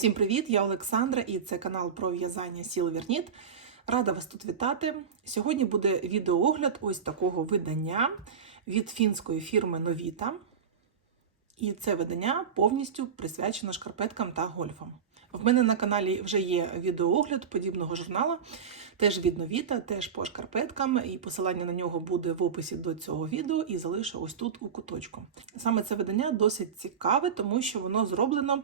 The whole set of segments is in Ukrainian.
Всім привіт! Я Олександра і це канал про в'язання Сіл. Рада вас тут вітати. Сьогодні буде відеоогляд ось такого видання від фінської фірми Новіта. І це видання повністю присвячено шкарпеткам та гольфам. В мене на каналі вже є відеоогляд подібного журнала, теж від Новіта, теж по шкарпеткам, і посилання на нього буде в описі до цього відео і залишу ось тут у куточку. Саме це видання досить цікаве, тому що воно зроблено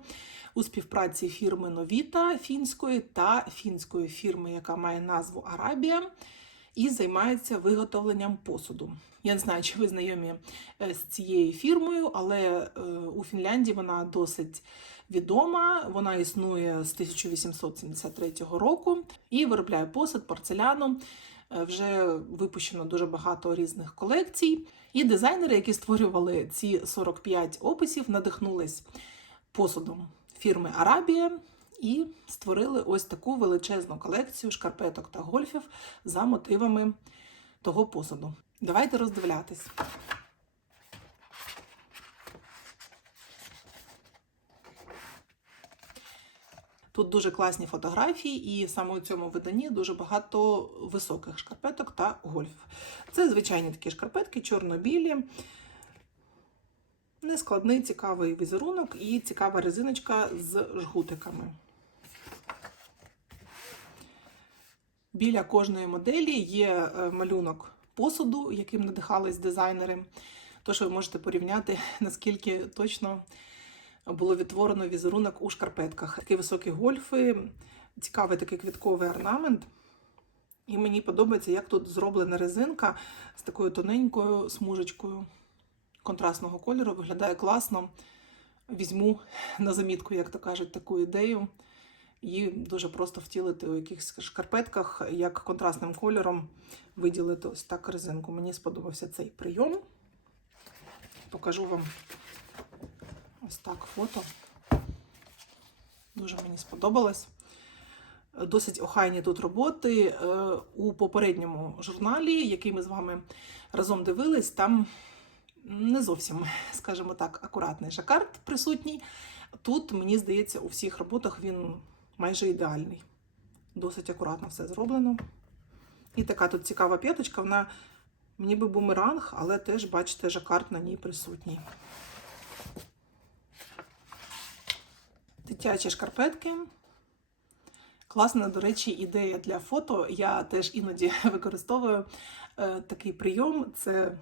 у співпраці фірми Новіта фінської та фінської фірми, яка має назву Арабія, і займається виготовленням посуду. Я не знаю, чи ви знайомі е, з цією фірмою, але е, у Фінляндії вона досить відома. Вона існує з 1873 року і виробляє посуд, порцеляну. Е, Вже випущено дуже багато різних колекцій. І дизайнери, які створювали ці 45 описів, надихнулись посудом фірми Арабія і створили ось таку величезну колекцію шкарпеток та гольфів за мотивами того посуду. Давайте роздивлятись. Тут дуже класні фотографії, і саме у цьому виданні дуже багато високих шкарпеток та гольфів. Це звичайні такі шкарпетки, чорно-білі, нескладний, цікавий візерунок і цікава резиночка з жгутиками. Біля кожної моделі є е, малюнок посуду, яким надихались дизайнери. Тож ви можете порівняти, наскільки точно було відтворено візерунок у шкарпетках. Такі високі гольфи, цікавий такий квітковий орнамент. І мені подобається, як тут зроблена резинка з такою тоненькою смужечкою контрастного кольору. Виглядає класно. Візьму на замітку, як то кажуть, таку ідею. І дуже просто втілити у якихось шкарпетках, як контрастним кольором виділити ось так резинку. Мені сподобався цей прийом. Покажу вам ось так фото. Дуже мені сподобалось. Досить охайні тут роботи. Е, У попередньому журналі, який ми з вами разом дивились, там не зовсім, скажімо так, акуратний жакард присутній. Тут, мені здається, у всіх роботах він майже ідеальний. Досить акуратно все зроблено. І така тут цікава п'яточка, вона ніби бумеранг, але теж, бачите, жакард на ній присутній. Дитячі шкарпетки. Класна, до речі, ідея для фото. Я теж іноді використовую е, такий прийом. Це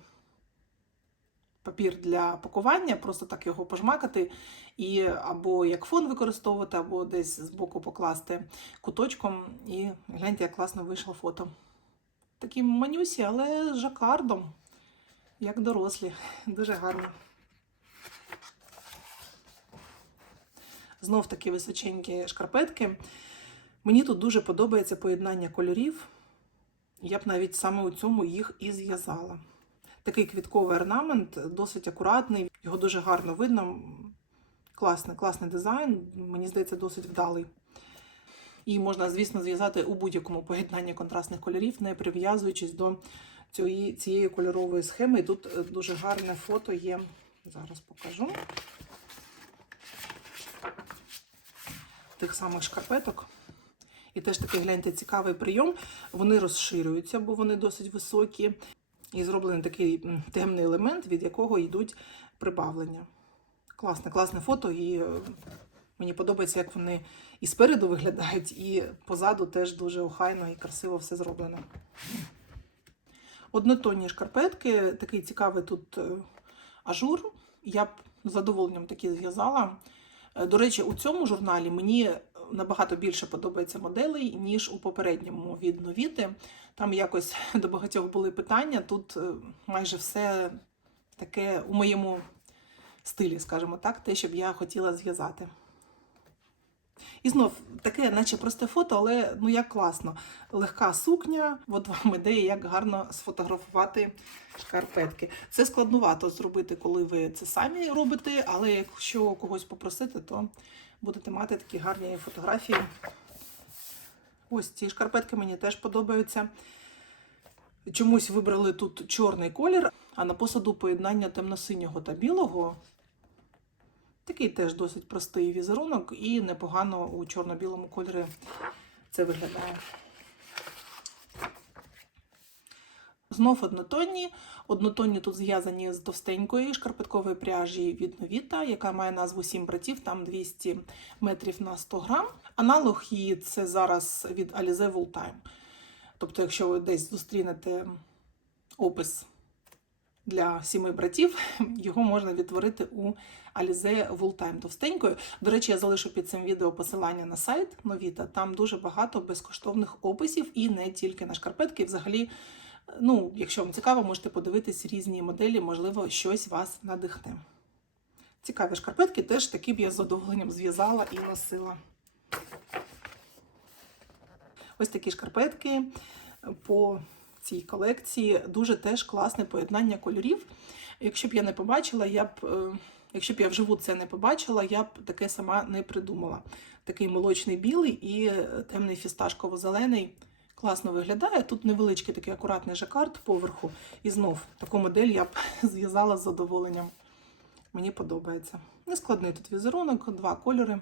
папір для пакування, просто так його пожмакати, і або як фон використовувати, або десь збоку покласти куточком. І гляньте, як класно вийшло фото. Такі манюсі, але з жакардом, як дорослі. Дуже гарно. Знов такі височенькі шкарпетки. Мені тут дуже подобається поєднання кольорів. Я б навіть саме у цьому їх і зв'язала. Такий квітковий орнамент, досить акуратний, його дуже гарно видно. Класний, класний дизайн, мені здається, досить вдалий. І можна, звісно, зв'язати у будь-якому поєднанні контрастних кольорів, не прив'язуючись до цієї, цієї кольорової схеми. І тут е, дуже гарне фото є. Зараз покажу. Тих самих шкарпеток. І теж такий гляньте цікавий прийом. Вони розширюються, бо вони досить високі. І зроблений такий темний елемент, від якого йдуть прибавлення. Класне, класне фото, і е, мені подобається, як вони і спереду виглядають, і позаду теж дуже охайно і красиво все зроблено. Однотонні шкарпетки, такий цікавий тут е, ажур. Я б з задоволенням такі зв'язала. Е, До речі, у цьому журналі мені набагато більше подобається моделей, ніж у попередньому від новіти. Там якось до багатьох були питання. Тут е, майже все таке у моєму стилі, скажімо так, те, що б я хотіла зв'язати. І знов таке, наче просте фото, але ну як класно. Легка сукня, от вам ідея, як гарно сфотографувати шкарпетки. Це складнувато зробити, коли ви це самі робите, але якщо когось попросити, то будете мати такі гарні фотографії. Ось ці шкарпетки мені теж подобаються. Чомусь вибрали тут чорний колір, а на посаду поєднання темно-синього та білого. Такий теж досить простий візерунок і непогано у чорно-білому кольорі це виглядає. Знов однотонні. Однотонні тут зв'язані з товстенької шкарпеткової пряжі від Новіта, яка має назву 7 братів, там 200 метрів на 100 грам. Аналог її це зараз від Alize Wooltime. Тобто, якщо ви десь зустрінете опис для сіми братів, його можна відтворити у Alize Wooltime товстенькою. До речі, я залишу під цим відео посилання на сайт Новіта. Там дуже багато безкоштовних описів і не тільки на шкарпетки. Взагалі, ну, якщо вам цікаво, можете подивитись різні моделі, можливо, щось вас надихне. Цікаві шкарпетки теж такі б я з задоволенням зв'язала і носила. Ось такі шкарпетки по цій колекції. Дуже теж класне поєднання кольорів. Якщо б я не побачила, я б, е, якщо б я вживу це не побачила, я б таке сама не придумала. Такий молочний білий і темний фісташково-зелений. Класно виглядає. Тут невеличкий такий акуратний жакард поверху. І знов таку модель я б зв'язала з задоволенням. Мені подобається. Нескладний тут візерунок, два кольори.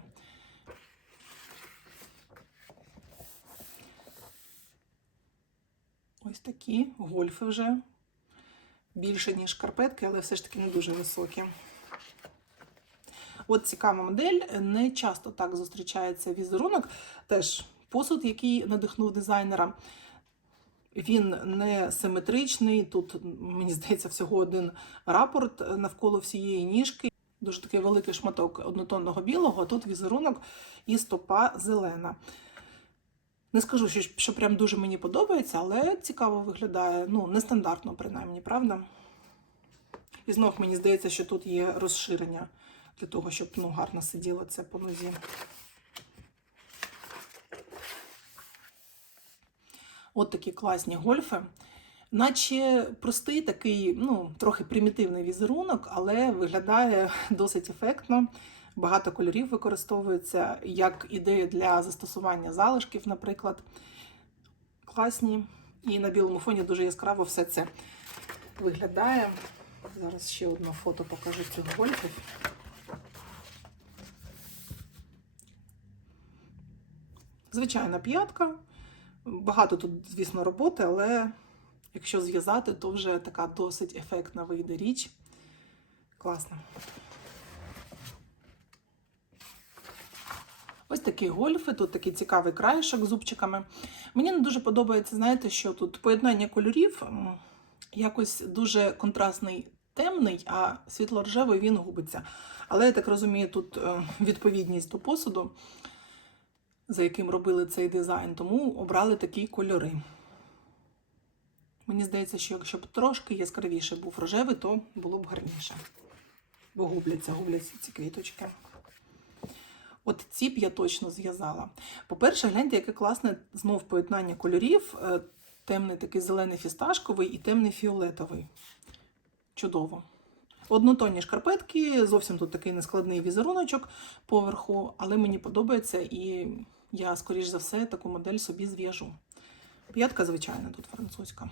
Ось такі гольфи вже більше, ніж шкарпетки, але все ж таки не дуже високі. От цікава модель. Не часто так зустрічається візерунок. Теж посуд, який надихнув дизайнера. Він не симетричний. Тут, мені здається, всього один рапорт навколо всієї ніжки. Дуже такий великий шматок однотонного білого, а тут візерунок і стопа зелена. Не скажу, що, що прям дуже мені подобається, але цікаво виглядає. Ну, нестандартно, принаймні, правда? І знов мені здається, що тут є розширення для того, щоб ну, гарно сиділо це по нозі. От такі класні гольфи. Наче простий такий, ну, трохи примітивний візерунок, але виглядає досить ефектно. Багато кольорів використовується як ідея для застосування залишків, наприклад. Класні. І на білому фоні дуже яскраво все це виглядає. Зараз ще одне фото покажу цих гольфів. Звичайна п'ятка. Багато тут, звісно, роботи, але якщо зв'язати, то вже така досить ефектна вийде річ. Класно. Ось такі гольфи, тут такий цікавий краєшок з зубчиками. Мені не дуже подобається, знаєте, що тут поєднання кольорів якось дуже контрастний темний, а світло-рожевий він губиться. Але я так розумію, тут е, відповідність до посуду, за яким робили цей дизайн, тому обрали такі кольори. Мені здається, що якщо б трошки яскравіше був рожевий, то було б гарніше. Бо губляться, губляться ці квіточки. От ці б я точно зв'язала. По-перше, гляньте, яке класне знов поєднання кольорів. Е, Темний такий зелений фісташковий і темний фіолетовий. Чудово. Однотонні шкарпетки, зовсім тут такий нескладний візеруночок поверху, але мені подобається, і я, скоріш за все, таку модель собі зв'яжу. П'ятка, звичайна, тут французька.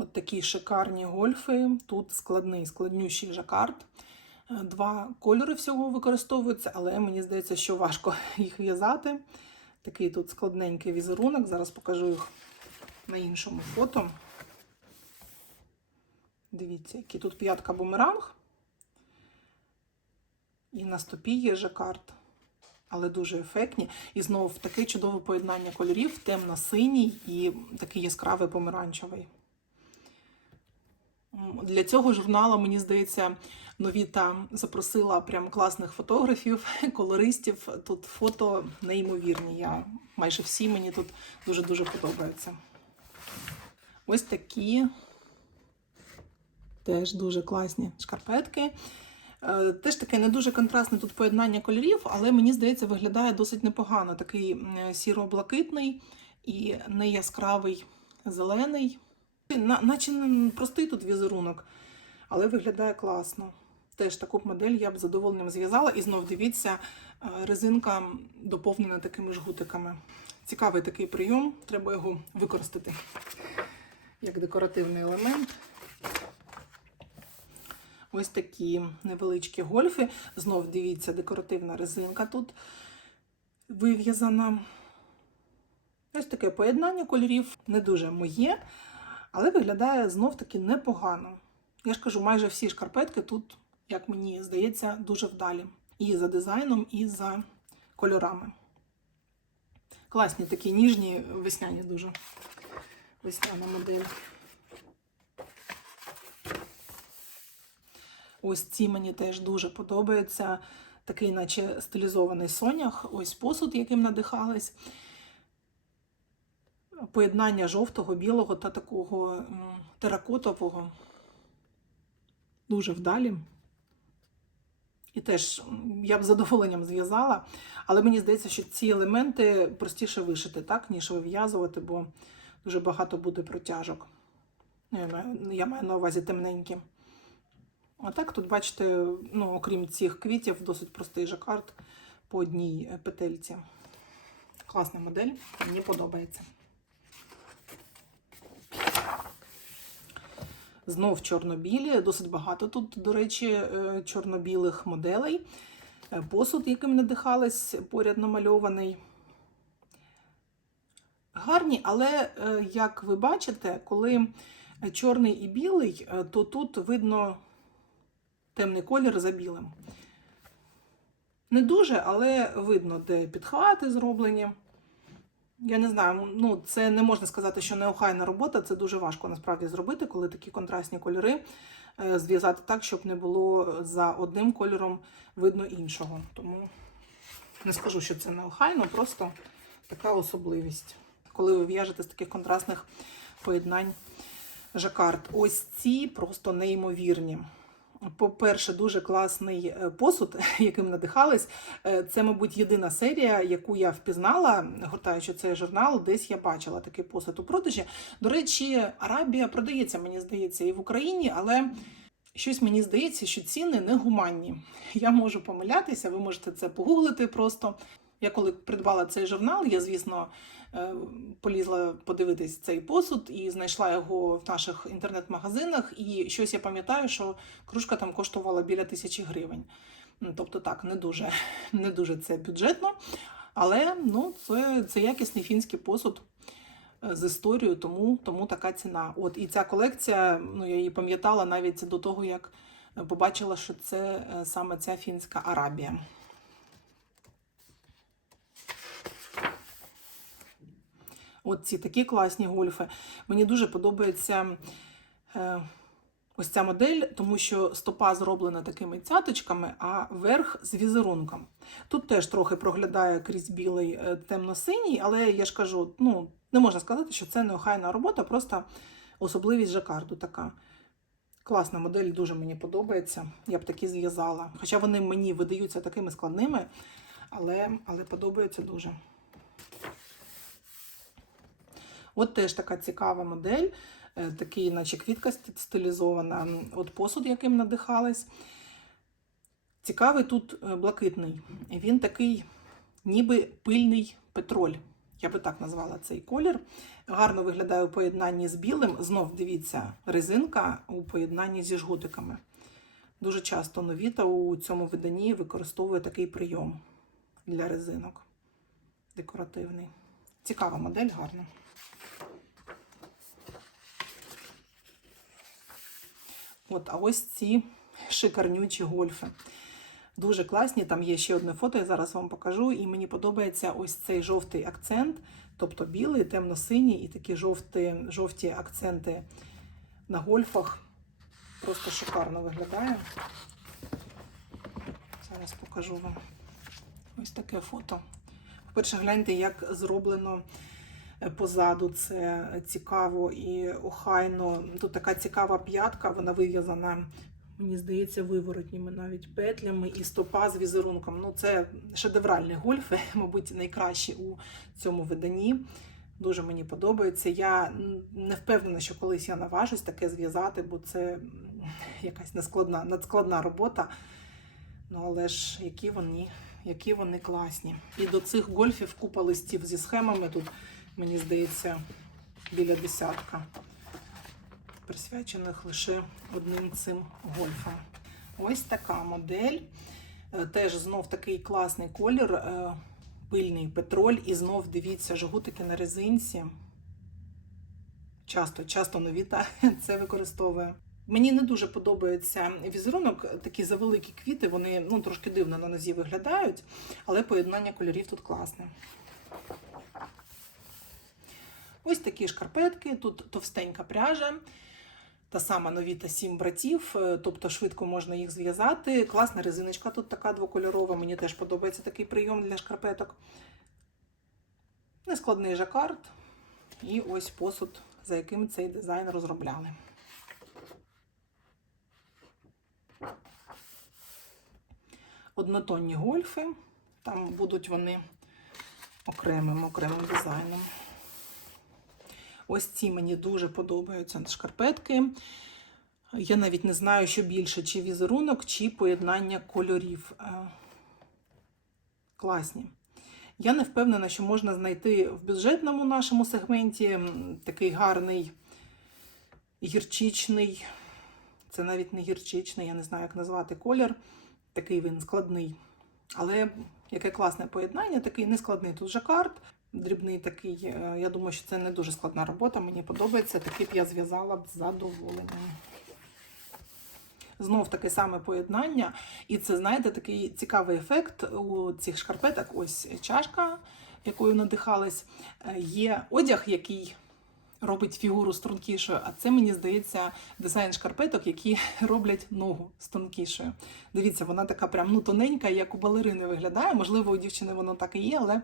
От такі шикарні гольфи. Тут складний, складнющий жакард. Е, Два кольори всього використовуються, але мені здається, що важко їх в'язати. Такий тут складненький візерунок. Зараз покажу їх на іншому фото. Дивіться, який тут п'ятка бумеранг. І на стопі є жакард. Але дуже ефектні. І знову таке чудове поєднання кольорів: темно-синій і такий яскравий помаранчевий. Для цього журналу, мені здається, Новіта запросила прям класних фотографів, колористів. Тут фото неймовірні. Я майже всі мені тут дуже-дуже подобаються. Ось такі теж дуже класні шкарпетки. Е, Теж таке не дуже контрастне тут поєднання кольорів, але мені здається, виглядає досить непогано. Такий сіро-блакитний і не яскравий зелений. На- Наче простий тут візерунок, але виглядає класно. Теж таку б модель я б задоволенням зв'язала. І знов дивіться, е, резинка доповнена такими жгутиками. Цікавий такий прийом, треба його використати як декоративний елемент. Ось такі невеличкі гольфи. Знов дивіться, декоративна резинка тут вив'язана. Ось таке поєднання кольорів не дуже моє, але виглядає знов таки непогано. Я ж кажу, майже всі шкарпетки тут, як мені здається, дуже вдалі. І за дизайном, і за кольорами. Класні такі ніжні, весняні дуже. Весняна модель. Ось ці мені теж дуже подобається. Такий, наче стилізований сонях. Ось посуд, яким надихались. Поєднання жовтого, білого та такого теракотового. Дуже вдалі. І теж я б з задоволенням зв'язала, але мені здається, що ці елементи простіше вишити, так, ніж вив'язувати, бо дуже багато буде протяжок. Ну, Я маю, на увазі темненькі. А так тут, бачите, ну, окрім цих квітів, досить простий жакард по одній е, петельці. Класна модель, мені подобається. Знов чорно-білі, досить багато тут, до речі, е, чорно-білих моделей. Е, Посуд, яким надихались, поряд намальований. Гарні, але, е, як ви бачите, коли чорний і білий, то тут видно темний колір за білим. Не дуже, але видно, де підхвати зроблені. Я не знаю, ну це не можна сказати, що неохайна робота, це дуже важко насправді зробити, коли такі контрастні кольори е, зв'язати так, щоб не було за одним кольором видно іншого. Тому не скажу, що це неохайно, просто така особливість. Коли ви в'яжете з таких контрастних поєднань жакард. Ось ці просто неймовірні. По-перше, дуже класний е, посуд, яким надихались. Е, Це, мабуть, єдина серія, яку я впізнала, гортаючи цей журнал, десь я бачила такий посуд у продажі. До речі, Арабія продається, мені здається, і в Україні, але щось мені здається, що ціни не гуманні. Я можу помилятися, ви можете це погуглити просто. Я коли придбала цей журнал, я, звісно, е, полізла подивитись цей посуд і знайшла його в наших інтернет-магазинах. І щось я пам'ятаю, що кружка там коштувала біля тисячі гривень. Тобто, так, не дуже, не дуже це бюджетно, але ну, це, це якісний фінський посуд е, з історією, тому, тому така ціна. От і ця колекція, ну я її пам'ятала навіть до того, як побачила, що це е, саме ця фінська Арабія. От ці такі класні гольфи. Мені дуже подобається е, ось ця модель, тому що стопа зроблена такими цяточками, а верх з візерунком. Тут теж трохи проглядає крізь білий е, темно-синій, але я ж кажу, ну, не можна сказати, що це неохайна робота, просто особливість жакарду така. Класна модель, дуже мені подобається. Я б такі зв'язала. Хоча вони мені видаються такими складними, але, але подобаються дуже. От теж така цікава модель, е, такий, наче квітка стилізована, от посуд, яким надихались. Цікавий тут е, блакитний. Він такий, ніби пильний петроль. Я би так назвала цей колір. Гарно виглядає у поєднанні з білим. Знов дивіться, резинка у поєднанні зі жгутиками. Дуже часто новіта у цьому виданні використовує такий прийом для резинок. Декоративний. Цікава модель, гарна. От, а ось ці шикарнючі гольфи. Дуже класні. Там є ще одне фото, я зараз вам покажу. І мені подобається ось цей жовтий акцент, тобто білий, темно-синій і такі жовті, жовті акценти на гольфах. Просто шикарно виглядає. Зараз покажу вам ось таке фото. По-перше, гляньте, як зроблено позаду. Це цікаво і охайно. Тут така цікава п'ятка, вона вив'язана, мені здається, виворотніми навіть петлями і стопа з візерунком. Ну, це шедевральні гольфи, мабуть, найкращі у цьому виданні. Дуже мені подобається. Я не впевнена, що колись я наважусь таке зв'язати, бо це якась надскладна, надскладна робота. Ну, але ж які вони, які вони класні. І до цих гольфів купа листів зі схемами тут мені здається, біля десятка, присвячених лише одним цим гольфам. Ось така модель. Е, Теж знов такий класний колір, е, пильний петроль, і знов дивіться, жгутики на резинці. Часто, часто новіта це використовує. Мені не дуже подобається візерунок, такі завеликі квіти, вони ну, трошки дивно на нозі виглядають, але поєднання кольорів тут класне. Ось такі шкарпетки, тут товстенька пряжа, та сама новіта 7 братів, е, тобто швидко можна їх зв'язати. Класна резиночка тут така двокольорова, мені теж подобається такий прийом для шкарпеток. Нескладний жакард. І ось посуд, за яким цей дизайн розробляли. Однотонні гольфи. Там будуть вони окремим окремим дизайном. Ось ці мені дуже подобаються шкарпетки. Я навіть не знаю, що більше, чи візерунок, чи поєднання кольорів. Е, Класні. Я не впевнена, що можна знайти в бюджетному нашому сегменті такий гарний гірчичний. Це навіть не гірчичний, я не знаю, як назвати колір. Такий він складний. Але яке класне поєднання, такий нескладний тут жакард, дрібний такий. е, Я думаю, що це не дуже складна робота. Мені подобається. Такий б я зв'язала б з задоволенням. Знов таке саме поєднання. І це, знаєте, такий цікавий ефект у цих шкарпеток. Ось чашка, якою надихались. Е, Є одяг, який робить фігуру стрункішою, а це, мені здається, дизайн шкарпеток, які роблять ногу стрункішою. Дивіться, вона така прям ну, тоненька, як у балерини виглядає. Можливо, у дівчини воно так і є, але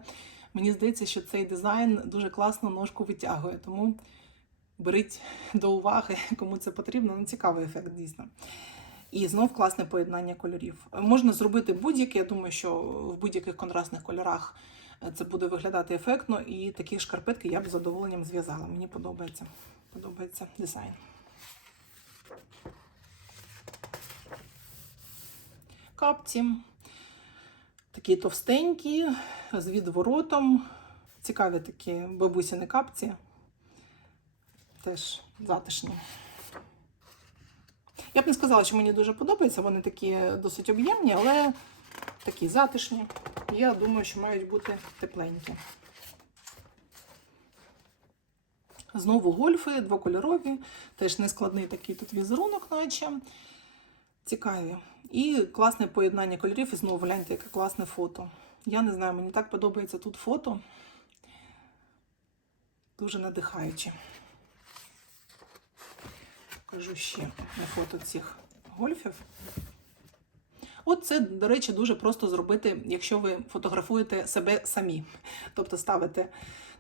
мені здається, що цей дизайн дуже класно ножку витягує. Тому беріть до уваги, кому це потрібно. Ну, цікавий ефект, дійсно. І знов класне поєднання кольорів. Можна зробити будь-яке, я думаю, що в будь-яких контрастних кольорах це буде виглядати ефектно, і такі шкарпетки я б з задоволенням зв'язала. Мені подобається. Подобається дизайн. Капці. Такі товстенькі, з відворотом. Цікаві такі бабусіни капці. Теж затишні. Я б не сказала, що мені дуже подобається. Вони такі досить об'ємні, але такі затишні. Я думаю, що мають бути тепленькі. Знову гольфи, двокольорові, теж нескладний такий тут візерунок, наче. Цікаві. І класне поєднання кольорів, і знову гляньте, яке класне фото. Я не знаю, мені так подобається тут фото. Дуже надихаюче. Покажу ще на фото цих гольфів. От це, до речі, дуже просто зробити, якщо ви фотографуєте себе самі. Тобто ставите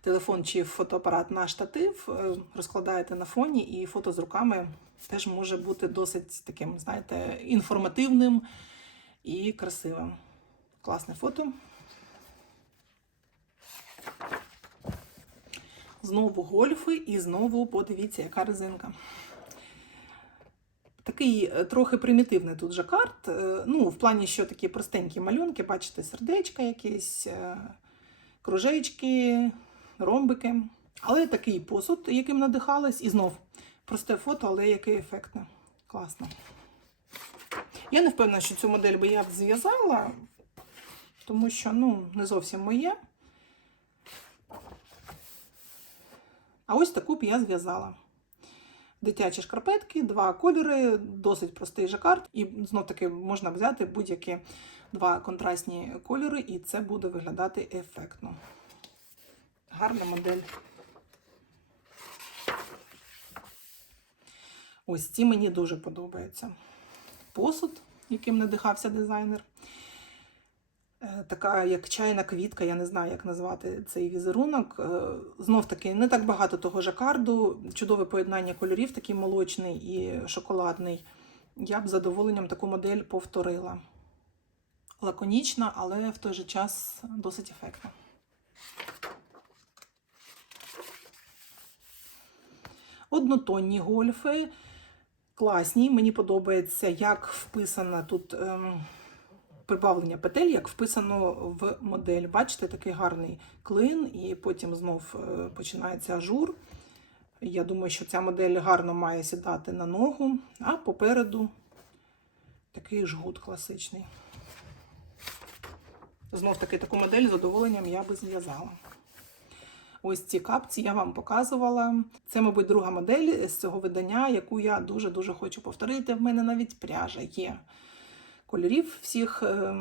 телефон чи фотоапарат на штатив, е, розкладаєте на фоні, і фото з руками теж може бути досить таким, знаєте, інформативним і красивим. Класне фото. Знову гольфи, і знову подивіться, яка резинка. Такий е, трохи примітивний тут жакард. е, Ну, в плані, що такі простенькі малюнки, бачите, сердечка якісь, е, кружечки, ромбики. Але такий посуд, яким надихалась, і знов просте фото, але яке ефектне. Класно. Я не впевнена, що цю модель би я б зв'язала, тому що ну, не зовсім моє. А ось таку б я зв'язала. Дитячі шкарпетки, два кольори, досить простий жакард. І знов таки можна взяти будь-які два контрастні кольори, і це буде виглядати ефектно. Гарна модель. Ось ці мені дуже подобаються. Посуд, яким надихався дизайнер. Е, Така як чайна квітка, я не знаю, як назвати цей візерунок. Е, Знов таки, не так багато того жакарду, чудове поєднання кольорів, такий молочний і шоколадний. Я б з задоволенням таку модель повторила. Лаконічна, але в той же час досить ефектна. Однотонні гольфи. Класні. Мені подобається, як вписана тут. Ем, прибавлення петель, як вписано в модель. Бачите, такий гарний клин, і потім знов е, починається ажур. Я думаю, що ця модель гарно має сідати на ногу, а попереду Такий жгут класичний. Знов таки таку модель з задоволенням я би зв'язала. Ось ці капці я вам показувала. Це, мабуть, друга модель з цього видання, яку я дуже-дуже хочу повторити. В мене навіть пряжа є кольорів всіх е,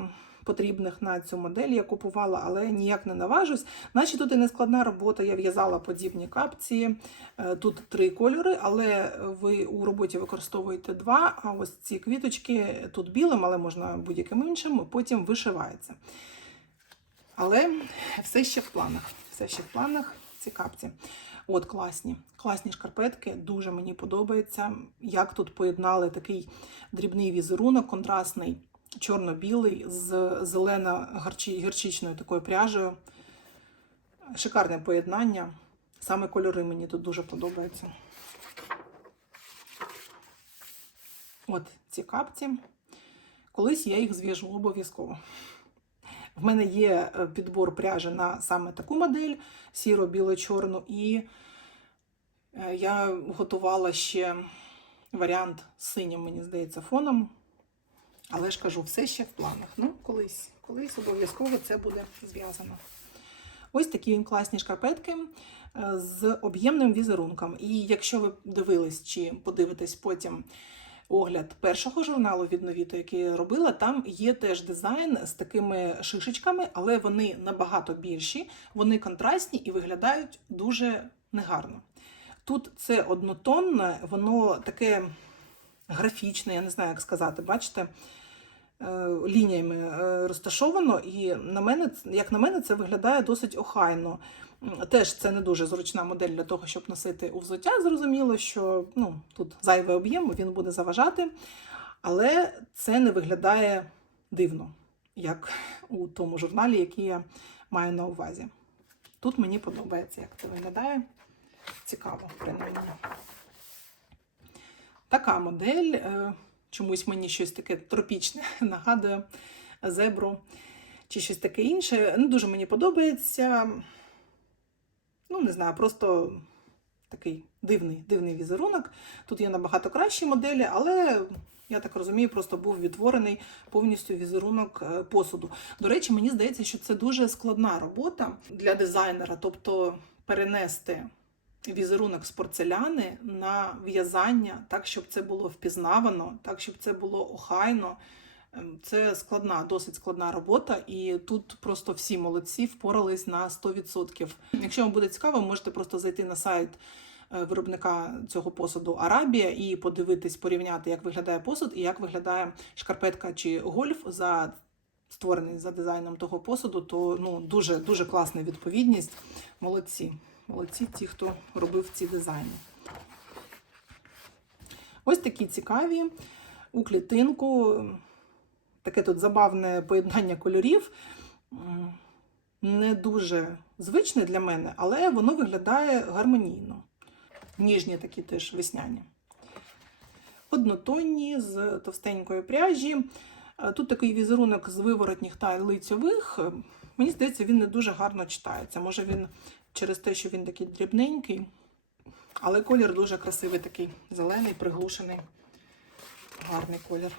потрібних на цю модель. Я купувала, але ніяк не наважусь. Наче тут і не складна робота. Я в'язала подібні капці. Е, Тут три кольори, але ви у роботі використовуєте два. А ось ці квіточки тут білим, але можна будь-яким іншим, потім вишивається. Але все ще в планах. Все ще в планах ці капці. От класні, класні шкарпетки, дуже мені подобається. Як тут поєднали такий дрібний візерунок, контрастний, чорно-білий з зелено-гірчичною такою пряжею. Шикарне поєднання. Саме кольори мені тут дуже подобаються. От ці капці. Колись я їх зв'яжу обов'язково. В мене є е, підбор пряжі на саме таку модель сіро-біло-чорну, і е, я готувала ще варіант з синім, мені здається, фоном. Але ж кажу, все ще в планах. Ну, колись, колись обов'язково це буде зв'язано. Ось такі класні шкарпетки е, з об'ємним візерунком. І якщо ви дивились чи подивитесь потім огляд першого журналу від Новіто, який я робила, там є теж дизайн з такими шишечками, але вони набагато більші, вони контрастні і виглядають дуже негарно. Тут це однотонне, воно таке графічне, я не знаю, як сказати, бачите, е, лініями е, розташовано, і на мене, як на мене, це виглядає досить охайно. Теж це не дуже зручна модель для того, щоб носити у взуття. Зрозуміло, що ну, тут зайвий об'єм, він буде заважати, але це не виглядає дивно, як у тому журналі, який я маю на увазі. Тут мені подобається, як це виглядає. Цікаво, принаймні. Така модель. е, Чомусь мені щось таке тропічне нагадує зебру чи щось таке інше. Ну, дуже мені подобається. Ну, не знаю, просто такий дивний, дивний візерунок. Тут є набагато кращі моделі, але я так розумію, просто був відтворений повністю візерунок е, посуду. До речі, мені здається, що це дуже складна робота для дизайнера, тобто перенести візерунок з порцеляни на в'язання, так, щоб це було впізнавано, так, щоб це було охайно. Це складна, досить складна робота, і тут просто всі молодці впорались на 100%. Якщо вам буде цікаво, можете просто зайти на сайт е, виробника цього посуду Арабія і подивитись, порівняти, як виглядає посуд і як виглядає шкарпетка чи гольф за створений за дизайном того посуду. То ну дуже дуже класна відповідність. Молодці. Молодці ті, хто робив ці дизайни. Ось такі цікаві у клітинку. Таке тут забавне поєднання кольорів. Не дуже звичне для мене, але воно виглядає гармонійно. Ніжні такі теж весняні. Однотонні з товстенької пряжі. Е, Тут такий візерунок з виворотніх та лицьових. Е, Мені здається, він не дуже гарно читається. Може він через те, що він такий дрібненький, але колір дуже красивий, такий зелений, приглушений. Гарний колір.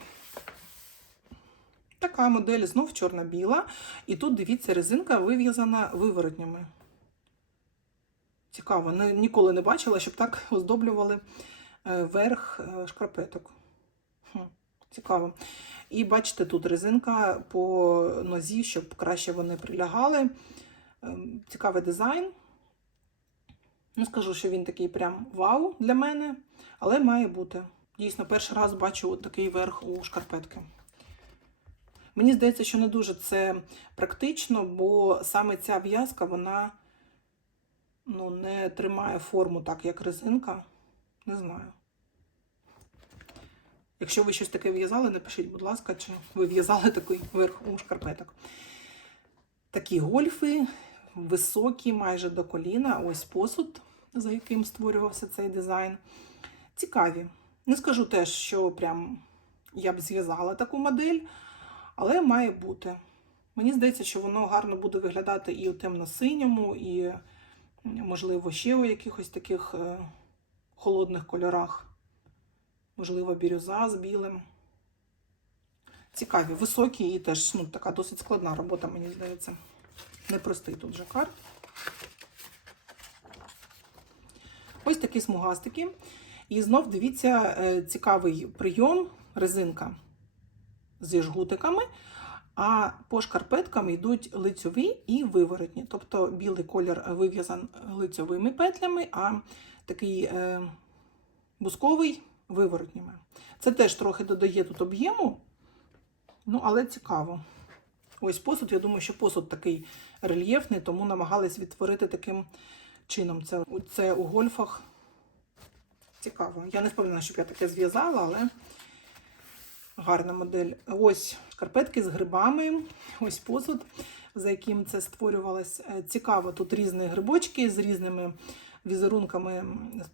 Така модель знов чорно-біла. І тут, дивіться, резинка вив'язана виворотнями. Цікаво, ніколи не бачила, щоб так оздоблювали е, верх е, шкарпеток. Хм, цікаво. І бачите, тут резинка по нозі, щоб краще вони прилягали. Ем, Цікавий дизайн. Не скажу, що він такий прям вау для мене, але має бути. Дійсно, перший раз бачу такий верх у шкарпетки. Мені здається, що не дуже це практично, бо саме ця в'язка, вона ну, не тримає форму так, як резинка. Не знаю. Якщо ви щось таке в'язали, напишіть, будь ласка, чи ви в'язали такий верх у шкарпеток. Такі гольфи, високі, майже до коліна. Ось посуд, за яким створювався цей дизайн. Цікаві. Не скажу теж, що прям я б зв'язала таку модель, але має бути. Мені здається, що воно гарно буде виглядати і у темно-синьому, і, можливо, ще у якихось таких е, холодних кольорах. Можливо, бірюза з білим. Цікаві, високі і теж ну, така досить складна робота, мені здається. Непростий тут жакард. Ось такі смугастики. І знов дивіться, е, цікавий прийом, резинка зі жгутиками, а по шкарпеткам йдуть лицьові і виворотні. Тобто білий колір вив'язан лицьовими петлями, а такий е, бусковий виворотніми. Це теж трохи додає тут об'єму, ну, але цікаво. Ось посуд, я думаю, що посуд такий рельєфний, тому намагались відтворити таким чином. Це, це у гольфах цікаво. Я не впевнена, щоб я таке зв'язала, але гарна модель. Ось шкарпетки з грибами, ось посуд, за яким це створювалось. Е, Цікаво, тут різні грибочки з різними візерунками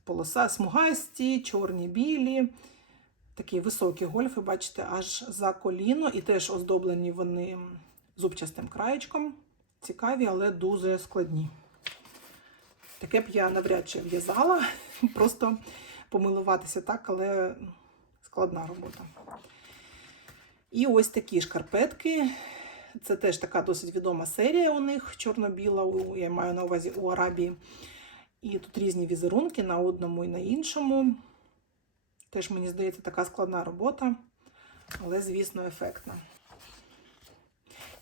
полоса, смугасті, чорні, білі. Такі високі гольфи, бачите, аж за коліно, і теж оздоблені вони зубчастим краєчком. Цікаві, але дуже складні. Таке б я навряд чи в'язала, просто помилуватися так, але складна робота. І ось такі шкарпетки. Це теж така досить відома серія у них чорно-біла, я маю на увазі у Арабії. І тут різні візерунки на одному і на іншому. Теж, мені здається, така складна робота, але, звісно, ефектна.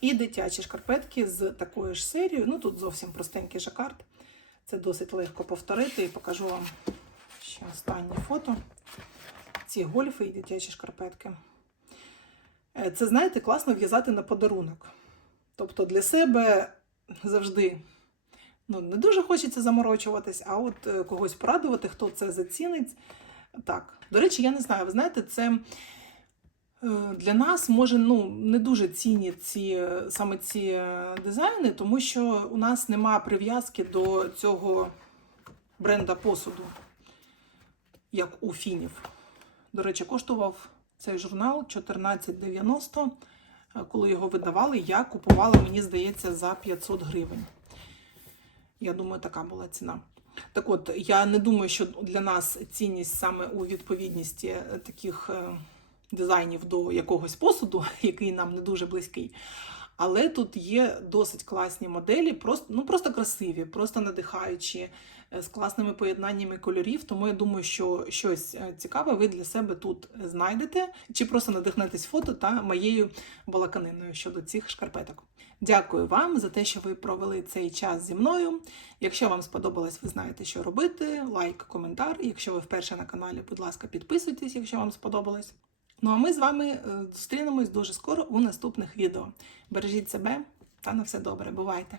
І дитячі шкарпетки з такою ж серією. Ну, тут зовсім простенький жакард. Це досить легко повторити і покажу вам ще останнє фото. Ці гольфи і дитячі шкарпетки. Е, Це, знаєте, класно в'язати на подарунок. Тобто для себе завжди ну, не дуже хочеться заморочуватись, а от е, когось порадувати, хто це зацінить. Так. До речі, я не знаю, ви знаєте, це е, для нас може ну, не дуже цінні ці, саме ці дизайни, тому що у нас нема прив'язки до цього бренда посуду, як у фінів. До речі, коштував цей журнал 14,90. Е, Коли його видавали, я купувала, мені здається, за 500 гривень. Я думаю, така була ціна. Так от, я не думаю, що для нас цінність саме у відповідності е, таких е, дизайнів до якогось посуду, який нам не дуже близький. Але тут є досить класні моделі, просто, ну, просто красиві, просто надихаючі, з класними поєднаннями кольорів. Тому я думаю, що щось е, цікаве ви для себе тут знайдете, чи просто надихнетесь фото та моєю балаканиною щодо цих шкарпеток. Дякую вам за те, що ви провели цей час зі мною. Якщо вам сподобалось, ви знаєте, що робити. Лайк, коментар. Якщо ви вперше на каналі, будь ласка, підписуйтесь, якщо вам сподобалось. Ну а ми з вами е, зустрінемось дуже скоро у наступних відео. Бережіть себе та на все добре. Бувайте!